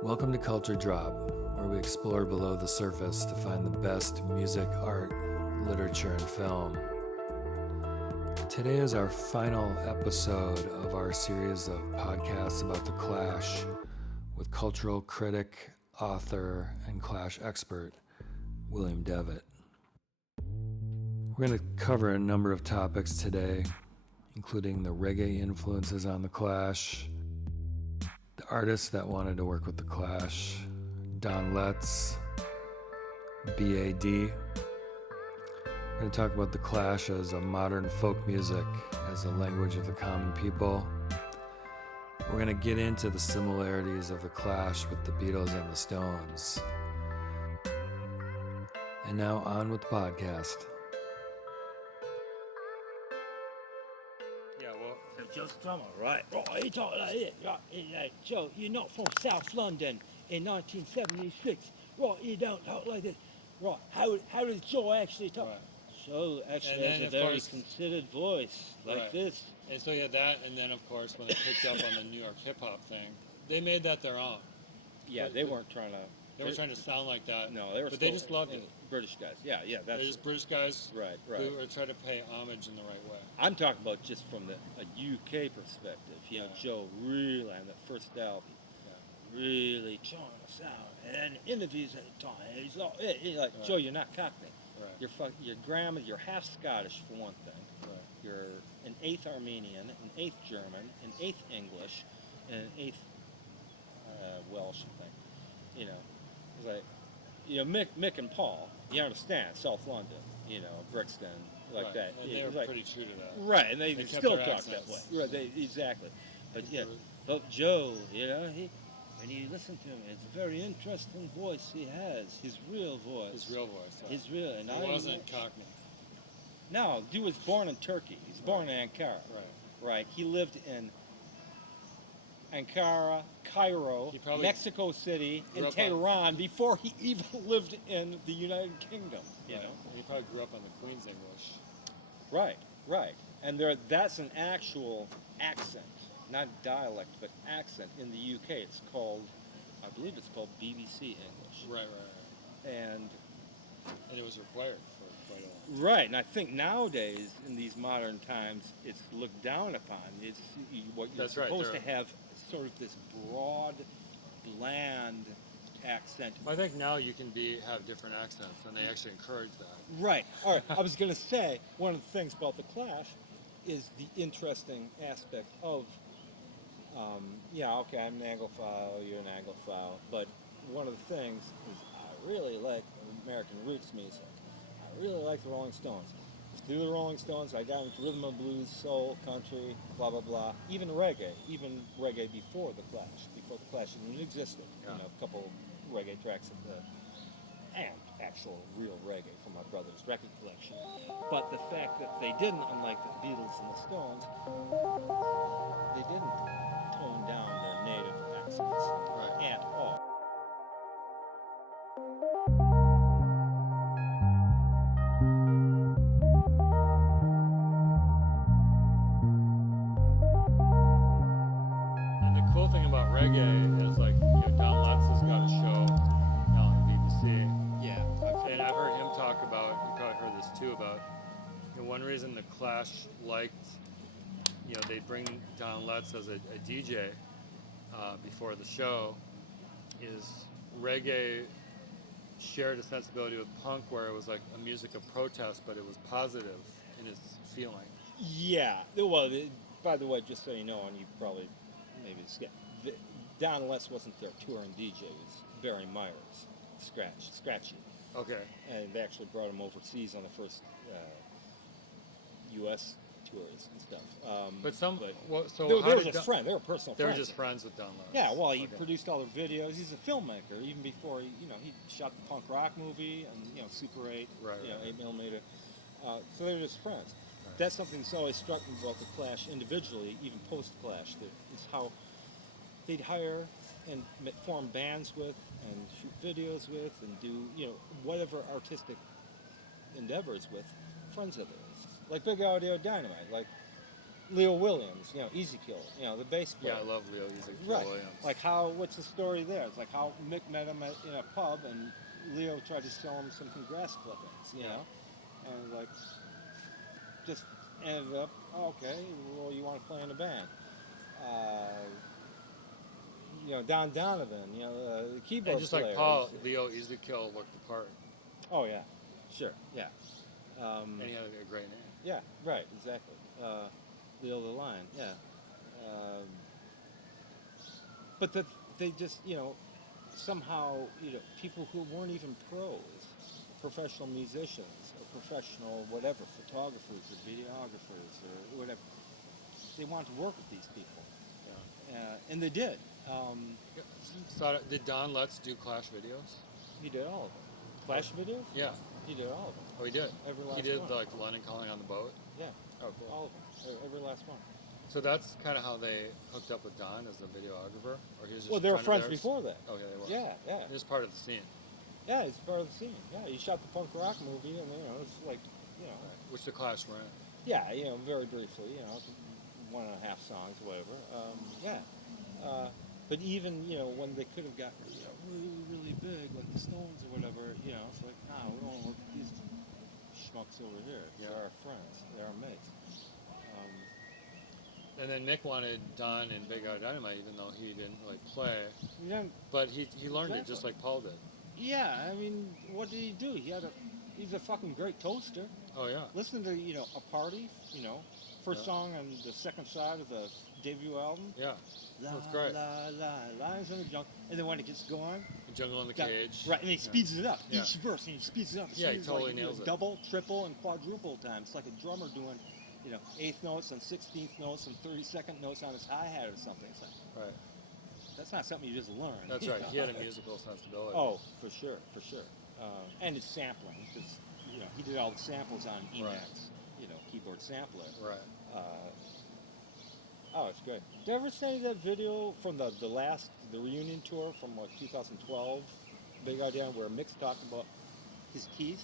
Welcome to Culture Drop, where we explore below the surface to find the best music, art, literature, and film. Today is our final episode of our series of podcasts about The Clash with cultural critic, author, and Clash expert, William Devitt. We're going to cover a number of topics today, including the reggae influences on The Clash, the artists that wanted to work with The Clash, Don Letts, B.A.D. We're going to talk about The Clash as a modern folk music, as a language of the common people. We're going to get into the similarities of The Clash with the Beatles and the Stones. And now on with the podcast. Joe's drummer, right? Right, he talked like this, right? He's like, Joe, you're not from South London in 1976, right? You don't talk like this, right? How does Joe actually talk? Right. Joe actually has a very considered voice, like this. And so you had that, and then of course when they picked up on the New York hip hop thing, they made that their own. Yeah, but they weren't trying to. They were trying to sound like that. No, they were. But they just loved it. British guys. Yeah, they're just British guys. Right. Who were trying to pay homage in the right way. I'm talking about just from a UK perspective. You know, Joe really on the first album, really trying to sound. And interviews at the time, he's like, Joe, you're not Cockney. Right. Your grammar, you're half Scottish for one thing. Right. You're an eighth Armenian, an eighth German, an eighth English, and an eighth Welsh, I think. You know, it's like, you know, Mick and Paul, you understand, South London, you know, Brixton, like that. And they were pretty true to that. Right, and they still talk that way. Right, exactly. But but Joe, you know, when you listen to him, it's a very interesting voice he has. His real voice. His real voice. Yeah. His real. And he wasn't Cockney. No, dude was born in Turkey. He's born in Ankara. Right. He lived in Ankara, Cairo, Mexico City, and Tehran before he even lived in the United Kingdom. You know, he probably grew up on the Queen's English. Right, and that's an actual accent, not dialect, but accent in the UK. It's called, I believe it's called BBC English. Right. And it was required for quite a long time. Right, and I think nowadays, in these modern times, it's looked down upon. It's what you're supposed to have. Sort of this broad, bland accent. Well, I think now you can have different accents, and they actually encourage that. Right. All right. I was going to say, one of the things about The Clash is the interesting aspect of, I'm an Anglophile, you're an Anglophile, but one of the things is I really like American roots music. I really like the Rolling Stones. Through the Rolling Stones, I got into rhythm and blues, soul, country, blah, blah, blah. Even reggae before The Clash even existed. Yeah. You know, a couple reggae tracks and actual real reggae from my brother's record collection. But the fact that they didn't, unlike the Beatles and the Stones, they didn't tone down their native accents at all. Reggae is like, Don Letts has got a show down on BBC. Yeah. And I've heard him talk about, you probably heard this too, about one reason the Clash liked, they'd bring Don Letts as a DJ before the show, is reggae shared a sensibility with punk where it was like a music of protest, but it was positive in its feeling. Yeah. Well, by the way, just so you know, and you probably maybe skip. Don Letts wasn't their touring DJ. It was Barry Myers, Scratchy. Okay. And they actually brought him overseas on the first U.S. tours and stuff. They were just friends. They were personal friends. They were just friends with Don Letts. Yeah, well, he produced all their videos. He's a filmmaker. Even before he shot the punk rock movie and Super 8, 8mm. So they were just friends. Right. That's something that's always struck me about the Clash individually, even post-Clash. Is how they'd hire and form bands with and shoot videos with and do, whatever artistic endeavors with friends of theirs. Like Big Audio Dynamite. Like, Leo Williams, Easy Kill, the bass player. Yeah, I love Leo. He's a Right. Williams. Like what's the story there? It's like how Mick met him in a pub and Leo tried to sell him some grass clippings, and like just ended up, okay, well, you want to play in a band. Don Donovan, the keyboard And just player. like Paul, Leo Easy Kill looked the part. Oh, yeah. Sure, yeah. And he had a great name. Yeah, right, exactly. Leo the Lion, yeah. But they just, somehow, people who weren't even pros, professional musicians or professional whatever, photographers or videographers or whatever, they wanted to work with these people. Yeah. And they did. Did Don Lutz do Clash videos? He did all of them. Clash videos? Yeah. He did all of them. Oh, he did. Every last He did one. like London Calling on the boat. Yeah. Oh, cool. All of them. Every last one. So that's kind of how they hooked up with Don as a videographer, or he was just. Well, they were a friends friend of theirs? before that. Okay, they were. Yeah, yeah. He was part of the scene. Yeah, he's part of the scene. Yeah, he shot the punk rock movie, and it's like, Which the Clash were in. Yeah, very briefly, 1.5 songs, whatever. Yeah. But even, when they could have gotten, really, really big, like the Stones or whatever, it's like, we don't want to look at these schmucks over here. Yeah. They're our friends. They're our mates. And then Mick wanted Don in Big Eye Dynamite, even though he didn't really play. Yeah, But he learned it just like Paul did. yeah, I mean, what did he do? He's a fucking great toaster. Oh yeah. Listen to, A Party, first Yeah. song on the second side of the debut album. Yeah. La, That's great. La, la, Lions in the Jungle. And then when it gets going, The Jungle in the got- Cage. right, and he speeds it up. Yeah. Each verse, and he speeds it up. Yeah, he It's totally like, nails it. Double, triple, and quadruple time. It's like a drummer doing, eighth notes and 16th notes and 32nd notes on his hi-hat or something. It's like, Right. that's not something you just learn. That's right. He had a musical sensibility. Oh, for sure. And it's sampling, because, he did all the samples on Emacs, Right. Keyboard sampler. Right. It's great. Did I ever say that video from the reunion tour from 2012, Big Idea, where Mick's talked about his teeth?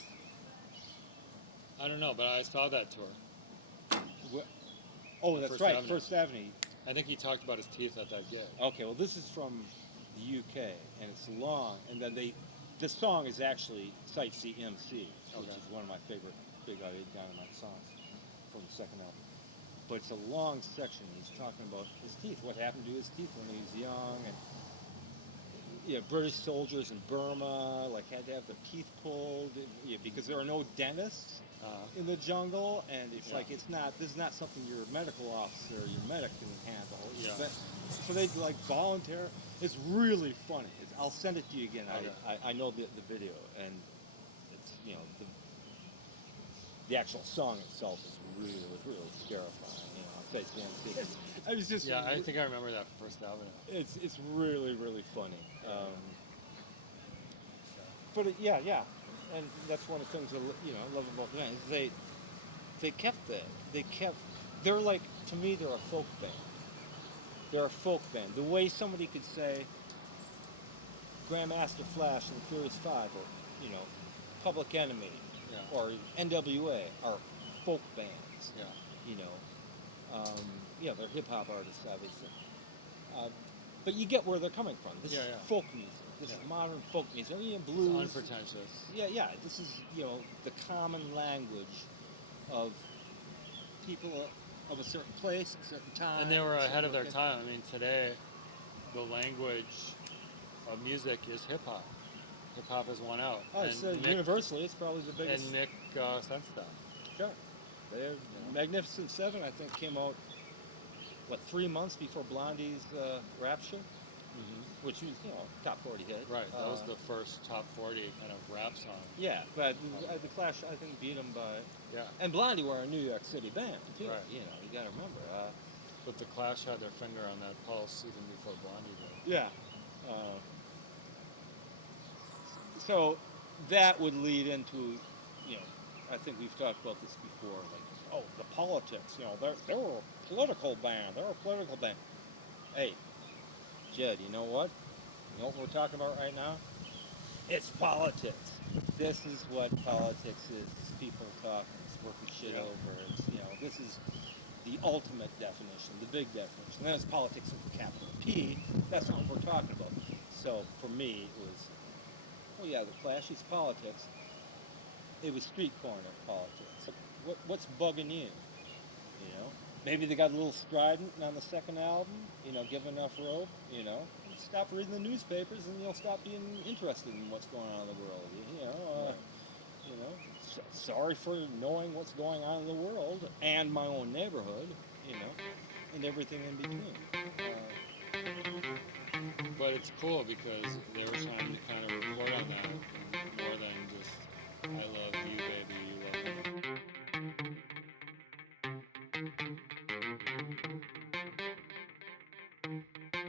I don't know, but I saw that tour. Oh, that's First right, Avenue. First Avenue. I think he talked about his teeth at that gig. Okay, well, this is from the UK, and it's long, and then this song is actually Sight C MC, which Okay. is one of my favorite Big Idea Dynamite songs from the second album. But it's a long section. He's talking about his teeth, what happened to his teeth when he was young, and British soldiers in Burma had to have their teeth pulled because there are no dentists in the jungle, and it's Yeah. like this is not something your medical officer or your medic can handle. Yeah. So they volunteer. It's really funny. I'll send it to you again. Okay. I know the video, and it's the actual song itself is really, really terrifying. I was just Yeah, I think I remember that from First Avenue. it's really, really funny. But yeah, and that's one of the things I love about the band is they kept that. They're like, to me, they're a folk band. They're a folk band. The way somebody could say Grandmaster Flash and the Furious Five, or Public Enemy, Yeah. or NWA are folk bands. Yeah. They're hip hop artists, obviously. But you get where they're coming from. This is Yeah. folk music. This is modern folk music. Blues. It's unpretentious. Yeah. This is the common language of people of a certain place, a certain time. And they were ahead of their Okay. time. I mean, today, the language of music is hip hop. Hip hop has won out. Oh, and it's Mick, universally, it's probably the biggest. and Mick sensed that. Sure. Magnificent Seven, I think, came out 3 months before Blondie's Rapture, which was top 40 hit. Right. That was the first top 40 kind of rap song. Yeah, but the Clash, I think, beat them by. Yeah. And Blondie were a New York City band too. Right. You got to remember. But the Clash had their finger on that pulse even before Blondie did. Yeah. So that would lead into, I think we've talked about this before. The politics. They were a political band. Hey, Jed, you know what? You know what we're talking about right now? It's politics. This is what politics is. It's people talking. It's working shit Yeah. over. It's, this is the ultimate definition, the big definition. And that's politics with a capital P. That's what we're talking about. So for me, it was, well, yeah, the Clash is politics. It was street corner politics. What's bugging you? You know, maybe they got a little strident on the second album. You know, give enough rope. You know, stop reading the newspapers and you'll stop being interested in what's going on in the world. You know, sorry for knowing what's going on in the world and my own neighborhood. You know, and everything in between. But it's cool because they were trying to kind of report on that more than just I love you, baby, you love me.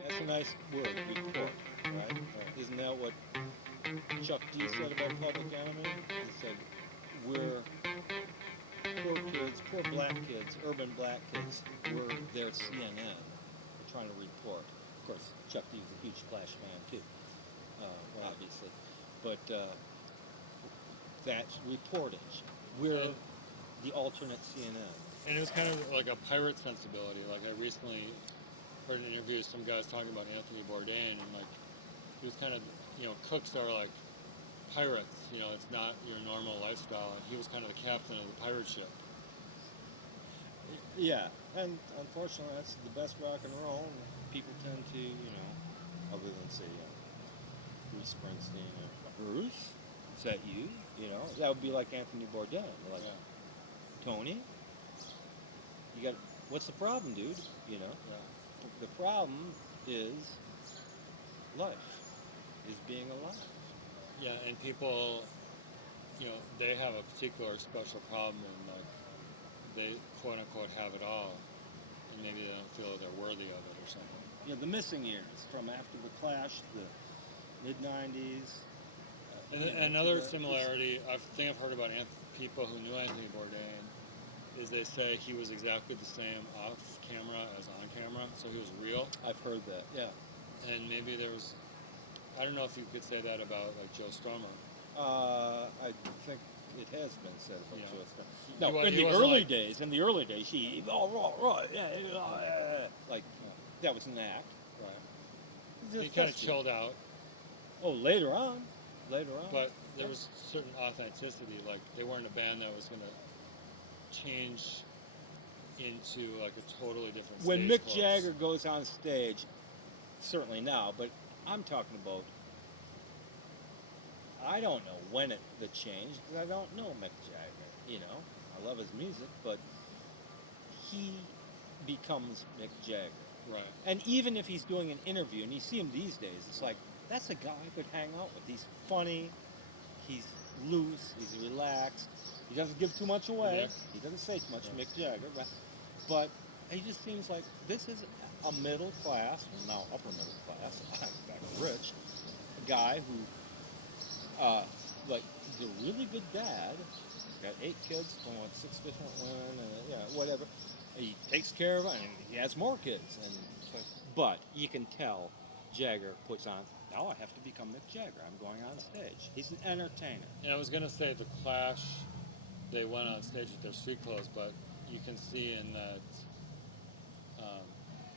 That's a nice word, report, right? Isn't that what Chuck D said about Public Enemy? He said, we're poor kids, poor black kids, urban black kids, we're their CNN. We're trying to report. Of course, Chuck D was a huge Clash fan too, obviously. But that's reportage. We're the alternate CNN. And it was kind of like a pirate sensibility. Like I recently heard an interview with some guys talking about Anthony Bourdain, and like he was kind of, cooks are like pirates. It's not your normal lifestyle. And he was kind of the captain of the pirate ship. Yeah, and unfortunately, that's the best rock and roll. And people tend to, other than say Bruce Springsteen or Bruce, is that you? That would be like Anthony Bourdain. Like, Tony, you got, what's the problem, dude? The problem is life, is being alive. Yeah, and people, they have a particular special problem, and like they quote unquote have it all, and maybe they don't feel they're worthy of it or something. Yeah, the missing years from after the Clash, the mid '90s. And another similarity I think I've heard about people who knew Anthony Bourdain is they say he was exactly the same off camera as on camera, so he was real. I've heard that, yeah. And maybe there was, I don't know if you could say that about like Joe Strummer. I think it has been said about Joe Strummer. No, in the early days, he, like, that was an act. Right. He kind of chilled out. Oh, later on. But there was certain authenticity, like they weren't a band that was going to change into like a totally different stage. When Mick Jagger goes on stage, certainly now, but I'm talking about, I don't know when the change, because I don't know Mick Jagger, I love his music, but he becomes Mick Jagger. Right. And even if he's doing an interview, and you see him these days, it's like, that's a guy I could hang out with. He's funny, he's loose, he's relaxed, he doesn't give too much away, Yeah. he doesn't say too much, Mick Jagger, but he just seems like this is a middle class, well, now upper middle class, in fact rich, guy who, like, he's a really good dad, got 8 kids from 6 different women, and whatever. He takes care of it, and he has more kids, but you can tell Jagger puts on, now I have to become Mick Jagger. I'm going on stage. He's an entertainer. And I was going to say the Clash, they went on stage with their street clothes, but you can see in that,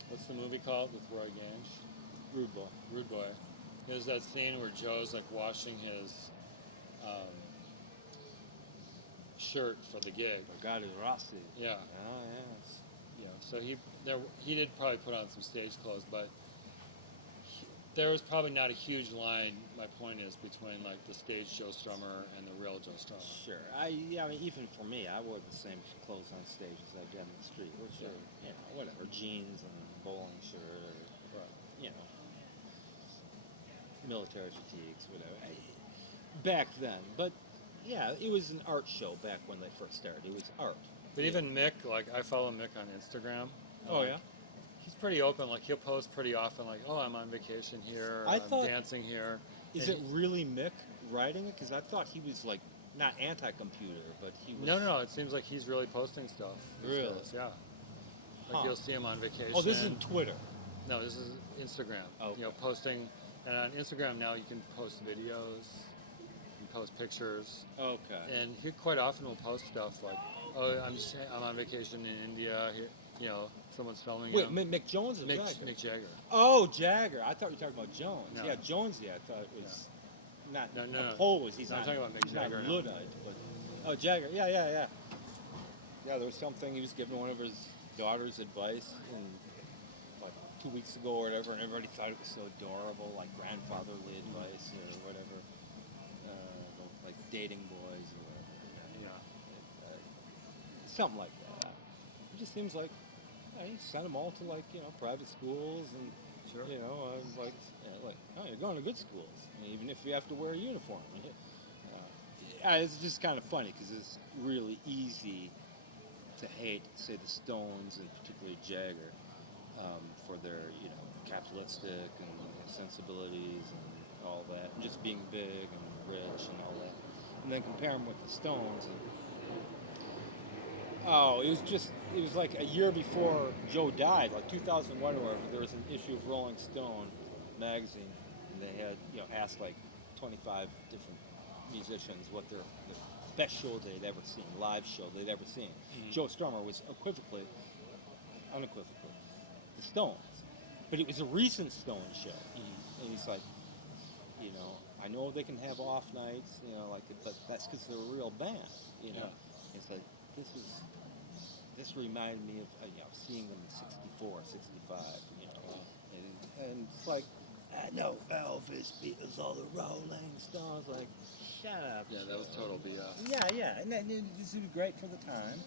what's the movie called with Roy Gange? Rude Boy. There's that scene where Joe's like washing his shirt for the gig. God is Rossi. Yeah. Oh, yes. So he did probably put on some stage clothes, but there was probably not a huge line, my point is, between like the stage Joe Strummer and the real Joe Strummer. Sure. I mean, even for me, I wore the same clothes on stage as I did on the street, which are, whatever, jeans and bowling shirt, or, military fatigues, whatever. Back then, but yeah, it was an art show back when they first started. It was art. But even Mick, like I follow Mick on Instagram. Oh, yeah? He's pretty open. Like he'll post pretty often, like, "Oh, I'm on vacation here. I I'm thought- dancing here." Is it really Mick writing it? Because I thought he was like not anti-computer, but he was. No. It seems like he's really posting stuff. these Really? days, yeah. Like Huh. you'll see him on vacation. Oh, this isn't Twitter. No, this is Instagram. Oh. Posting, and on Instagram now you can post videos, you can post pictures, Okay. and he quite often will post stuff like, "Oh, I'm on vacation in India. someone's filming Wait, him. Mick Jones or Jagger? Mick Jagger. Oh, Jagger. I thought you were talking about Jones. No. Yeah, Jones. Yeah, I thought it was not No. opposed. He's No, I'm not. talking about Mick He's Jagger not now. Luddite, but Jagger. Yeah. Yeah, there was something he was giving one of his daughters advice, and like 2 weeks ago or whatever, and everybody thought it was so adorable, like grandfatherly advice or whatever, like dating boys or whatever. Something like that. It just seems like you send them all to private schools and Sure. you're going to good schools, even if you have to wear a uniform. It's just kind of funny because it's really easy to hate, say, the Stones and particularly Jagger for their capitalistic and sensibilities and all that, and just being big and rich and all that, and then compare them with the Stones. It was like a year before Joe died, like 2001 or whatever. There was an issue of Rolling Stone magazine, and they had asked like 25 different musicians what their best show they'd ever seen, live show they'd ever seen. Mm-hmm. Joe Strummer was unequivocally, the Stones, but it was a recent Stones show, and he's like, I know they can have off nights, but that's because they're a real band, Yeah. It's like this reminded me of seeing them in '64, '65, and it's like, I know Elvis, Beatles, all the Rolling Stones, like, shut up. Yeah, that was total BS. Yeah, and this would be great for the time.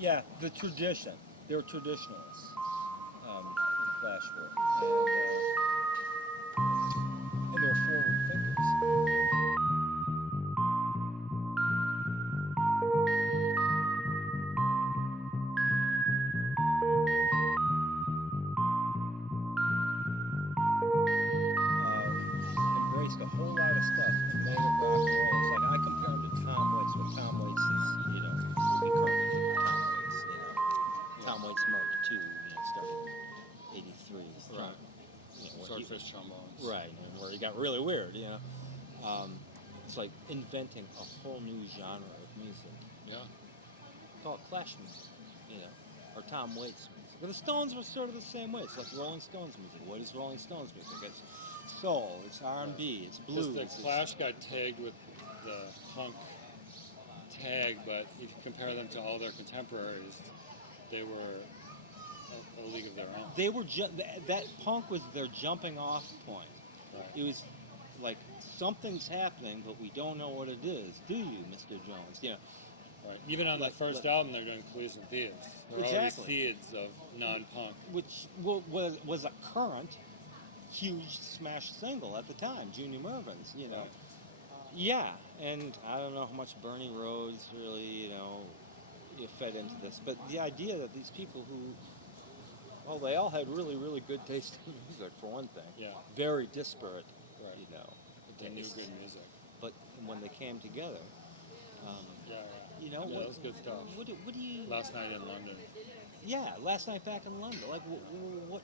Yeah. The tradition. They were traditionalists. The Clash were, and they were forward thinkers. Embraced a whole lot of stuff and made it rock and roll. It's like I compare him to Tom Waits. What Tom Waits is, would be currently think of Tom Waits. Tom Waits Mark II, starting in '83. Right. Where Swordfish trombones. Right, and where he got really weird. It's like inventing a whole new genre of music. Yeah. Call it Clash music, or Tom Waits music. But the Stones were sort of the same way. It's like Rolling Stones music. What is Rolling Stones music? It's soul, it's R&B, it's blues. Because the Clash got tagged with the punk tag, but if you compare them to all their contemporaries, they were a league of their own. They were that punk was their jumping off point. Right. It was like something's happening, but we don't know what it is. Do you, Mr. Jones? Right. Even on the first album, they're doing Pleas and Thieves. There are all these seeds of non-punk. Which was a current, huge smash single at the time, Junior Mervin's, Right. Yeah, and I don't know how much Bernie Rhodes really, fed into this, but the idea that these people who, they all had really, really good taste in music, for one thing. Yeah. Very disparate, Right. They knew tastes. good music. But when they came together, Yeah. yeah, that was good stuff. What do you? Last night in London. Yeah, last night back in London. Like, what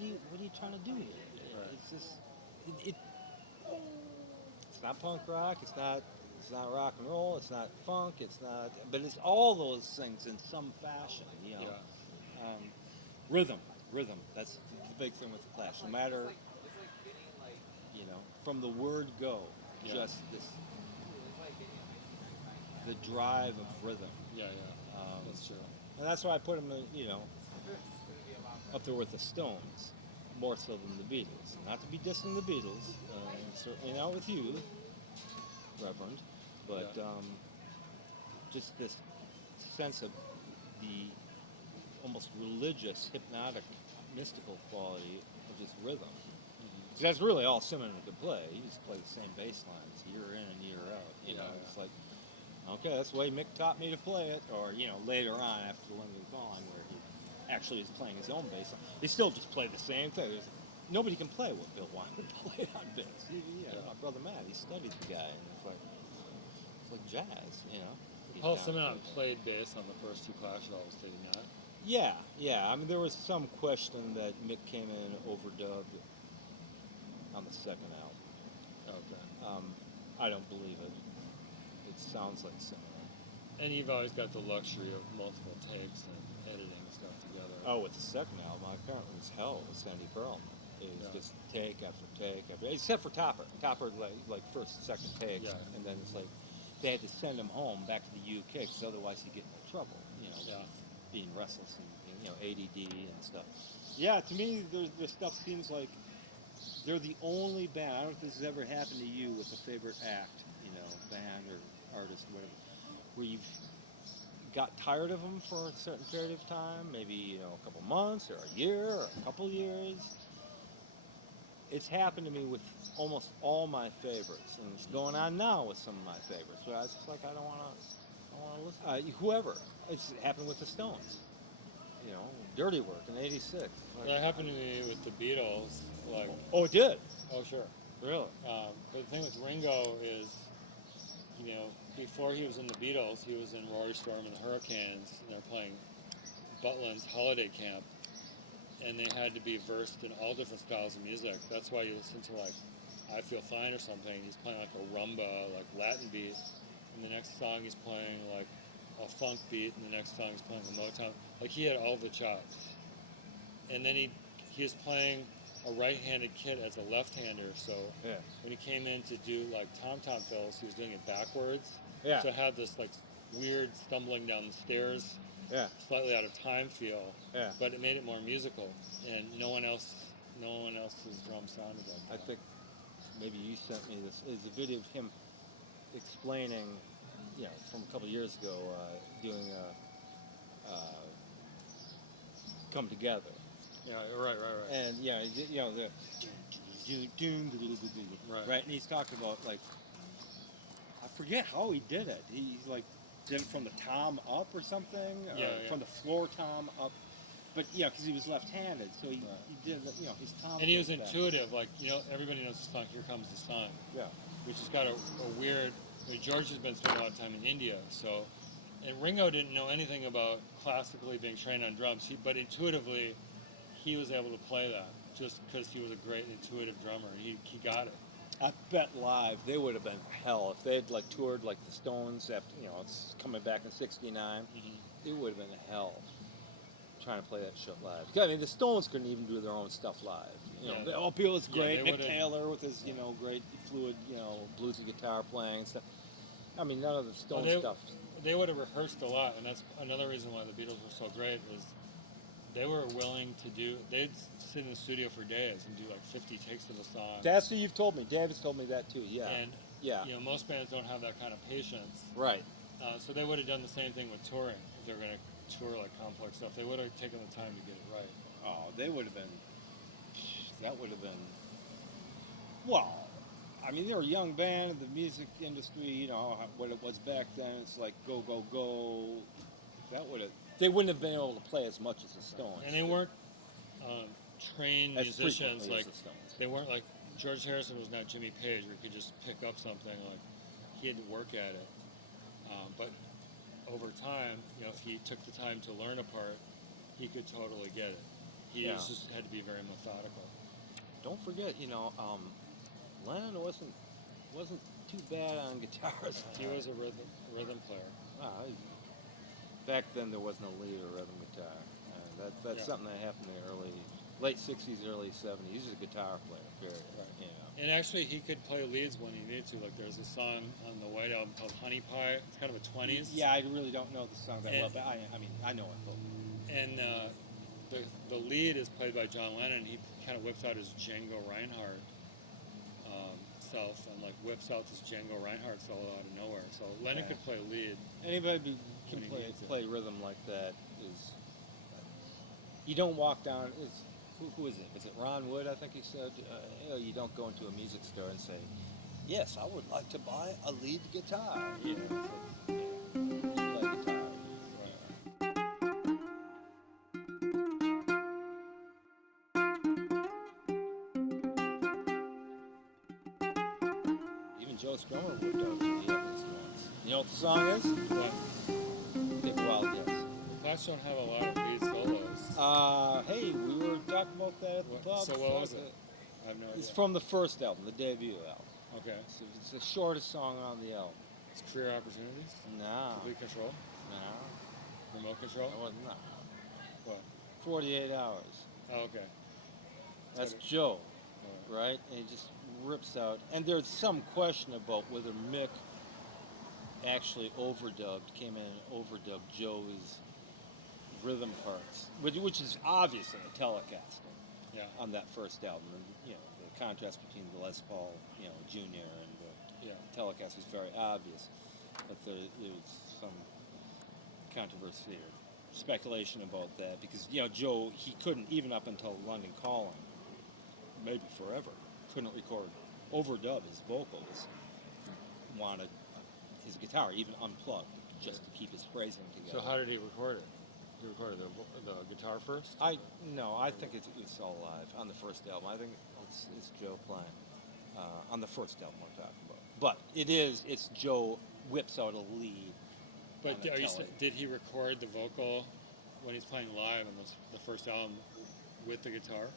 are you trying to do here? Right. It's just, it's not punk rock. It's not rock and roll. It's not funk. It's not. But it's all those things in some fashion. Yeah. Rhythm. That's the big thing with the Clash. No matter, from the word go, Yeah. just the drive of rhythm. Yeah. That's true. And that's why I put them, up there with the Stones, more so than the Beatles. Not to be dissing the Beatles, certainly not with you, Reverend, but Yeah. just this sense of the almost religious, hypnotic, mystical quality of just rhythm. Because that's really all Simmons could play. He just played the same bass lines year in and year out. Yeah. It's like, okay, that's the way Mick taught me to play it. Or, later on after the London Calling, where he actually is playing his own bass line. They still just play the same thing. Nobody can play what Bill wanted to play on bass. My brother Matt, he studied the guy, and it's like jazz, Paul Simon played bass on the first two Clash albums, did he not? Yeah. I mean, there was some question that Mick came in and overdubbed on the second album. Okay. I don't believe it. It sounds like Simon. And you've always got the luxury of multiple takes and editing stuff together. Oh, with the second album, apparently it was hell with Sandy Pearlman. It was Yeah. just take after take after, except for Topper. Topper like first, second take, Yeah. and then it's like they had to send him home back to the UK because otherwise he'd get in trouble. You know, Yeah. being restless and ADD and stuff. Yeah, to me, their stuff seems like they're the only band. I don't know if this has ever happened to you with a favorite act, band or artist, whatever, where you've got tired of them for a certain period of time, maybe a couple months or a year or a couple years. It's happened to me with almost all my favorites, and it's going on now with some of my favorites. But it's just like I don't want to listen. Whoever. It's happened with the Stones. Dirty Work in '86. That happened to me with the Beatles. Like, Oh, it did. oh sure. Really? But the thing with Ringo is, before he was in the Beatles, he was in Rory Storm and the Hurricanes, and they're playing Butlin's Holiday Camp, and they had to be versed in all different styles of music. That's why you listen to like I Feel Fine or something. He's playing like a rumba, like Latin beat, and the next song he's playing like a funk beat, and the next song he's playing a Motown. Like he had all the chops. And then he was playing a right-handed kit as a left-hander, so Yeah. when he came in to do like tom-tom fills, he was doing it backwards. Yeah. So it had this like weird stumbling down the stairs, Yeah. slightly out of time feel. Yeah. But it made it more musical, and no one else's drum sounded like that. I think maybe you sent me this. Is a video of him explaining, from a couple of years ago, doing a Come Together. Yeah, right. And the Right. and he's talking about like I forget how he did it. He's like did it from the tom up or something, or from the floor tom up. But because he was left-handed, so he did his tom. And he was goes back. intuitive, like everybody knows the song "Here Comes the Sun," Yeah. which has got a weird. George has been spending a lot of time in India, so. And Ringo didn't know anything about classically being trained on drums, but intuitively, he was able to play that just because he was a great intuitive drummer. He got it. I bet live they would have been hell if they had like toured like the Stones after it's coming back in '69. Mm-hmm. It would have been hell trying to play that shit live. I mean, the Stones couldn't even do their own stuff live. People was great. Mick Taylor with his great fluid bluesy guitar playing and stuff. I mean, none of the Stones stuff. They would have rehearsed a lot, and that's another reason why the Beatles were so great is they were willing to do. They'd sit in the studio for days and do like 50 takes of a song. That's what you've told me. David's told me that too. Yeah. And most bands don't have that kind of patience. Right. So they would have done the same thing with touring if they were going to tour like complex stuff. They would have taken the time to get it right. Oh, they would have been. That would have been. Well, I mean, they were a young band in the music industry. What it was back then. It's like go, go, go. That would have. They wouldn't have been able to play as much as the Stones. And they weren't trained as musicians frequently like as the Stones. they weren't like George Harrison was not Jimmy Page, where he could just pick up something. Like he had to work at it. But over time, if he took the time to learn a part, he could totally get it. He just had to be very methodical. Don't forget, Lennon wasn't too bad on guitars. He was a rhythm player. Back then, there was no lead or rhythm guitar. That's something that happened in the late '60s, early '70s. He was a guitar player, period. Right. And actually, he could play leads when he needed to. Like, there's a song on the White Album called Honey Pie. It's kind of a 20s. Yeah, I really don't know the song that well, but I mean, I know it. But. And the lead is played by John Lennon. He kind of whips out his Django Reinhardt self and like whips out this Django Reinhardt solo out of nowhere. So Lennon could play lead. Anybody can play rhythm like that is. You don't walk down. Who is it? Is it Ron Wood? I think he said. You don't go into a music store and say, "Yes, I would like to buy a lead guitar." Yeah. You play guitar. Even Joe Strummer would go to the Beatles once. You know what the song is? But Take a wild guess. the Clash don't have a lot of lead solos. Hey, we were talking about that at the club. So what was it? I have no idea. It's from the first album, the debut album. Okay. So it's the shortest song on the album. It's career opportunities? No. Complete control? No. Remote control? I wasn't. No. What? 48 hours. Oh, okay. That's That's Joe, Alright. right? And he just rips out. And there's some question about whether Mick actually came in and overdubbed Joe's rhythm parts, which is obviously a Telecaster Yeah. on that first album. And, the contrast between the Les Paul, Jr. and the Yeah. Telecaster is very obvious. But there was some controversy or speculation about that because, Joe, he couldn't, even up until London Calling, maybe forever, couldn't overdub his vocals. Wanted his guitar even unplugged just to keep his phrasing together. So how did he record it? He recorded the guitar first? I think it's all live on the first album. I think it's Joe playing on the first album we're talking about. But it's Joe whips out a lead. But did he record the vocal when he's playing live on the first album with the guitar?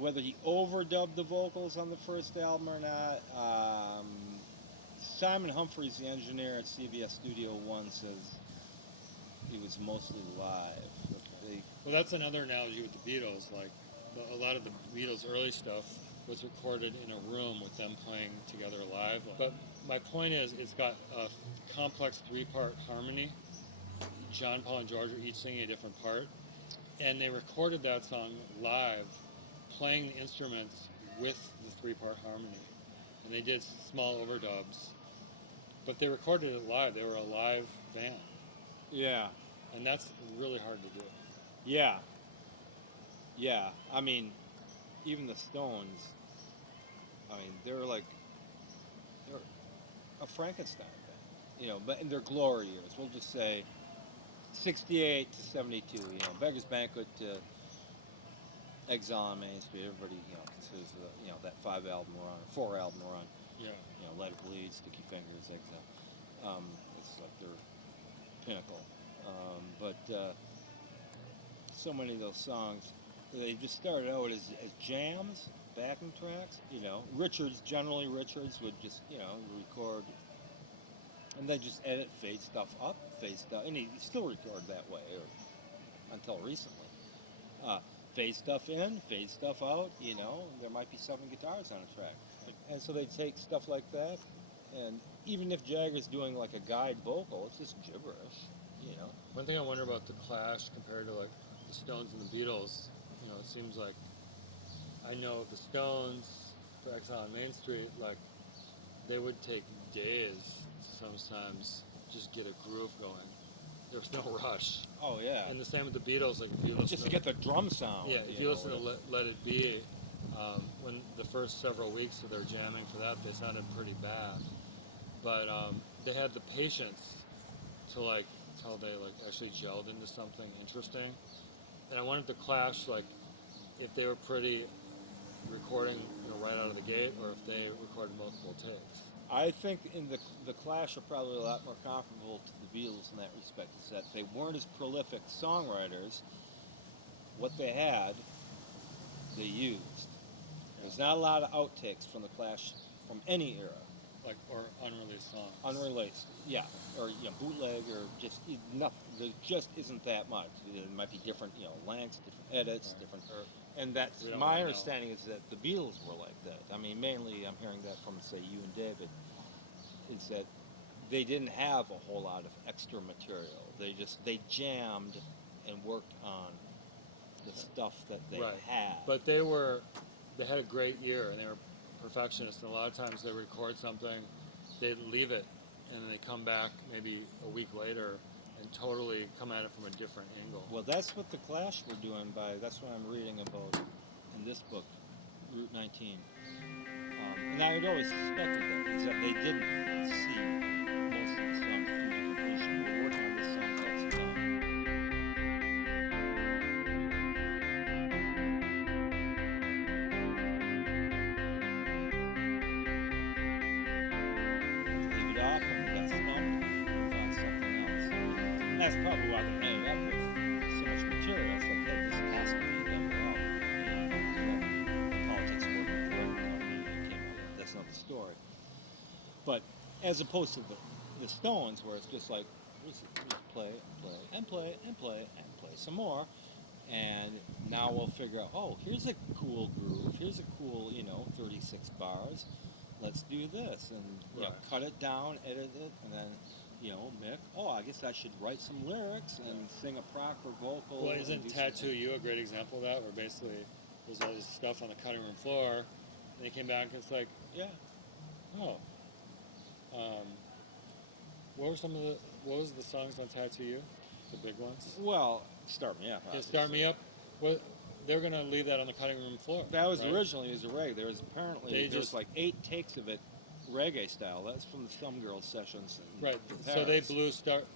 Whether he overdubbed the vocals on the first album or not, Simon Humphries, the engineer at CBS Studio One, says he was mostly live. Well, that's another analogy with the Beatles. Like, a lot of the Beatles' early stuff was recorded in a room with them playing together live. But my point is, it's got a complex three-part harmony. John, Paul, and George are each singing a different part. And they recorded that song live, playing the instruments with the three-part harmony. And they did small overdubs. But they recorded it live. They were a live band. Yeah. And that's really hard to do. Yeah. Yeah. I mean, even the Stones, they're a Frankenstein band, but in their glory years, we'll just say 68 to 72, Beggar's Banquet to Exile on Main Street, everybody, considers, that 5-album run, or 4-album run. Yeah. Let It Bleed, Sticky Fingers, Exile. It's like their pinnacle. But so many of those songs, they just started out as jams, backing tracks. Generally Richards would just, record, and then just edit, fade stuff up, fade stuff, and he still recorded that way, or until recently. Fade stuff in, fade stuff out, there might be 7 guitars on a track. And so they take stuff like that, and even if Jagger's doing like a guide vocal, it's just gibberish, One thing I wonder about the Clash compared to like the Stones and the Beatles, it seems like I know the Stones for Exile on Main Street, like they would take days to sometimes just get a groove going. There was no rush. Oh yeah. And the same with the Beatles, like if you listen just to get the drum sound. Yeah, if you listen to Let It Be, when the first several weeks of their jamming for that, they sounded pretty bad. But they had the patience to until they actually gelled into something interesting. And I wanted the Clash, if they were pretty recording right out of the gate, or if they recorded multiple takes. I think the Clash are probably a lot more comparable to the Beatles in that respect, is that they weren't as prolific songwriters. What they had, they used. There's not a lot of outtakes from the Clash from any era. Or unreleased songs. Unreleased, yeah. Or bootleg, or just nothing. There just isn't that much. There might be different, lengths, different edits, different. And that's my understanding is that the Beatles were like that. Mainly I'm hearing that from, say, you and David. Is that they didn't have a whole lot of extra material. They jammed and worked on the stuff that they had. But they had a great year, and they were perfectionists. And a lot of times they record something, they'd leave it, and then they come back maybe a week later and totally come at it from a different angle. Well, that's what the Clash were doing that's what I'm reading about in this book, Route 19. And I had always suspected that, is that they didn't see most of the songs through to completion. They were working on this song called Savannah. Leave it off and we got stumped and found something else. And that's probably why they ended up with so much material. It's like, hey, this has to be done well. Politics working for every company that came out. That's not the story. But as opposed to the Stones, where it's just like, just play, play, and play, and play, and play some more. And now we'll figure out, oh, here's a cool groove. Here's a cool, 36 bars. Let's do this. And cut it down, edit it, and then, Mick, I guess I should write some lyrics and sing a proper vocal. Well, isn't Tattoo You a great example of that? Where basically there's all this stuff on the cutting room floor, and they came back and it's like, what was the songs on Tattoo You? The big ones? Well, Start Me Up. Yeah, Start Me Up. Well, they're going to leave that on the cutting room floor. That was right? Originally it was a reggae. There was apparently there's like 8 takes of it reggae style. That's from the Some Girls sessions. Right. So they blew Start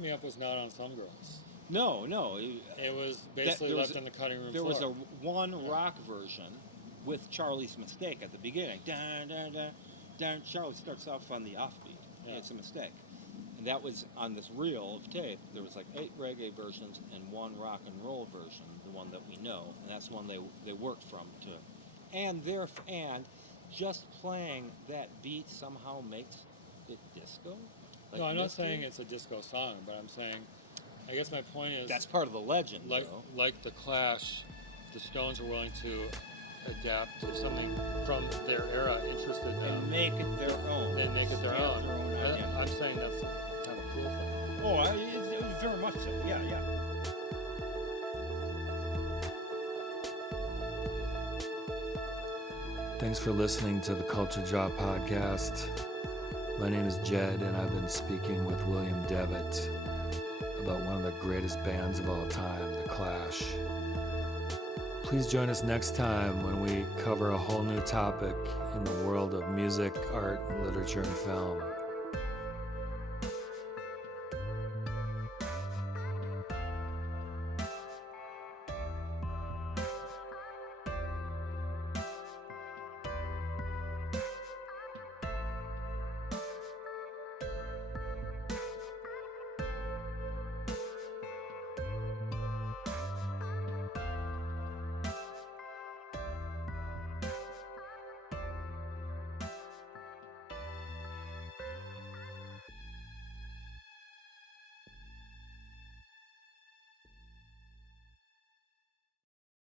Me Up was not on Some Girls. No. It was basically left on the cutting room floor. There was a one rock version with Charlie's Mistake at the beginning. Dun, dun, dun, dun. Charlie starts off on the offbeat. Yeah. It's a mistake. And that was on this reel of tape. There was like 8 reggae versions and 1 rock and roll version, the one that we know, and that's the one they worked from to. And just playing that beat somehow makes it disco. Like, no, I'm not saying it's a disco song, but I'm saying, I guess my point is that's part of the legend. Like the Clash, the Stones were willing to adapt to something from their era, interested them, and make it their own. And make it their own. I'm saying that's kind of a cool thing. Oh, it's very much so. Yeah. Thanks for listening to the Culture Drop podcast. My name is Jed, and I've been speaking with William Devitt about one of the greatest bands of all time, The Clash. Please join us next time when we cover a whole new topic in the world of music, art, literature, and film.